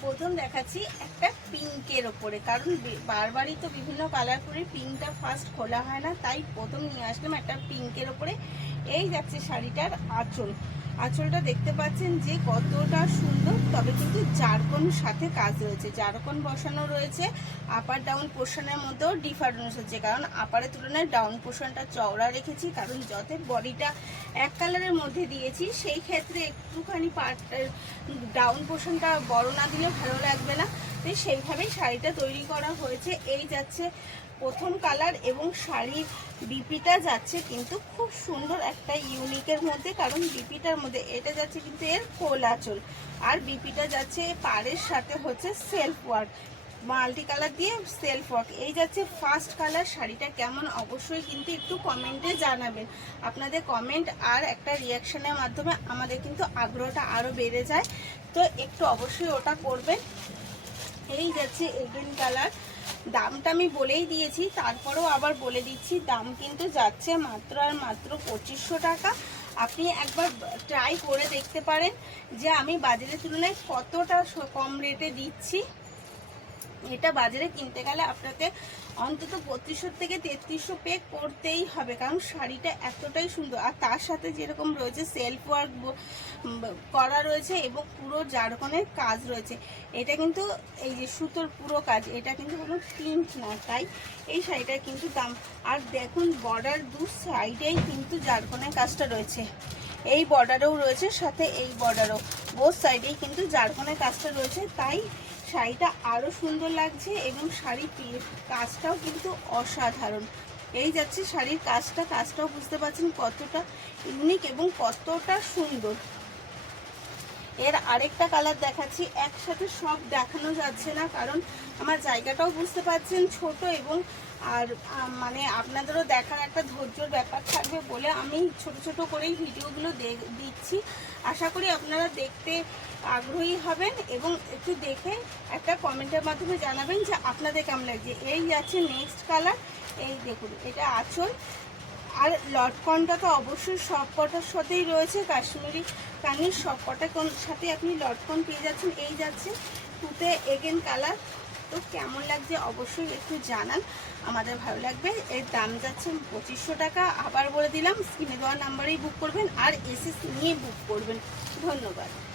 প্রথম দেখাচ্ছি একটা পিঙ্কের ওপরে, কারণ বারবারই তো বিভিন্ন কালার করে পিঙ্কটা ফার্স্ট খোলা হয় না, তাই প্রথম নিয়ে আসলাম একটা পিঙ্কের ওপরে। এই যাচ্ছে শাড়িটার আঁচলটা দেখতে পাচ্ছেন যে কতটা সুন্দর, তবে কিন্তু জারকন সাথে কাজ রয়েছে, জারকন বসানো রয়েছে। আপার ডাউন পোর্শনের মধ্যেও ডিফারেন্স হচ্ছে, কারণ আপারের তুলনায় ডাউন পোর্শনটা চওড়া রেখেছি, কারণ যত বডিটা এক কালারের মধ্যে দিয়েছি সেই ক্ষেত্রে একটুখানি ডাউন পোর্শনটা বড় না দিলে ভালো লাগবে না, তাই সেইভাবেই শাড়িটা তৈরি করা হয়েছে। এই যাচ্ছে প্রথম কালার এবং শাড়ির বিপিটা যাচ্ছে কিন্তু খুব সুন্দর একটা ইউনিকের মধ্যে, কারণ বিপিটার মধ্যে এটা যাচ্ছে কিন্তু এর কোল আঁচল, আর বিপিটা যাচ্ছে পাড়ের সাথে হচ্ছে সেলফ ওয়ার্ক, মাল্টি কালার দিয়ে সেলফ ওয়ার্ক। এই যাচ্ছে ফার্স্ট কালার। শাড়িটা কেমন অবশ্যই কিন্তু একটু কমেন্টে জানাবেন। আপনাদের কমেন্ট আর একটা রিয়াকশনের মাধ্যমে আমাদের কিন্তু আগ্রহটা আরও বেড়ে যায়, তো একটু অবশ্যই ওটা করবেন। এই যাচ্ছে এগেন কালার। দামটা আমি বলেই দিয়েছি, তারপরেও আবার বলে দিচ্ছি, দাম কিন্তু যাচ্ছে মাত্র আর মাত্র 2500 টাকা। আপনি একবার ট্রাই করে দেখতে পারেন যে আমি বাজারের তুলনায় কতটা কম রেটে দিচ্ছি। এটা বাজারে কিনতে গেলে আপনাকে অন্তত 3200 থেকে 3300 পে করতেই হবে, কারণ শাড়িটা এতটাই সুন্দর। আর তার সাথে যেরকম রয়েছে সেলফ ওয়ার্ক করা রয়েছে এবং পুরো জারকনের কাজ রয়েছে, এটা কিন্তু এই যে সুতোর পুরো কাজ, এটা কিন্তু কোনো প্রিন্ট না, তাই এই শাড়িটার কিন্তু দাম। আর দেখুন বর্ডার দু সাইডেই কিন্তু জারকনের কাজটা রয়েছে, এই বর্ডারেও রয়েছে সাথে এই বর্ডারও, বোথ সাইডেই কিন্তু জারকনের কাজটা রয়েছে, তাই শাড়িটা আরও সুন্দর লাগছে এবং শাড়ির কাজটাও কিন্তু অসাধারণ। এই যাচ্ছে শাড়ির কাজটাও বুঝতে পারছেন কতটা ইউনিক এবং কতটা সুন্দর। এর আরেকটা কালার দেখাচ্ছি, একসাথে সব দেখানো যাচ্ছে না, কারণ আমার জায়গাটাও বুঝতে পারছেন ছোট, এবং আর মানে আপনাদেরও দেখার একটা ধৈর্যর ব্যাপার থাকবে বলে আমি ছোট ছোট করেই ভিডিওগুলো দিচ্ছি। আশা করি আপনারা দেখতে আগ্রহী হবেন এবং একটু দেখে একটা কমেন্টের মাধ্যমে জানাবেন যে আপনাদের কেমন লাগছে। এই যাচ্ছে নেক্সট কালার। এই দেখুন এটা আঁচল, আর লটকনটা তো অবশ্যই সব কটার সাথেই রয়েছে, কাশ্মীরি কানির সব কটার সাথে আপনি লটকন পেয়ে যাচ্ছেন। এই যাচ্ছে তুতে এগেন কালার। তো কেমন লাগছে অবশ্যই একটু জানান, আমাদের ভালো লাগবে। এর দাম যাচ্ছে 2500 টাকা। আবার বলে দিলাম, স্ক্রিনে দেওয়া নাম্বারেই বুক করবেন আর এসে নিয়ে বুক করবেন। ধন্যবাদ।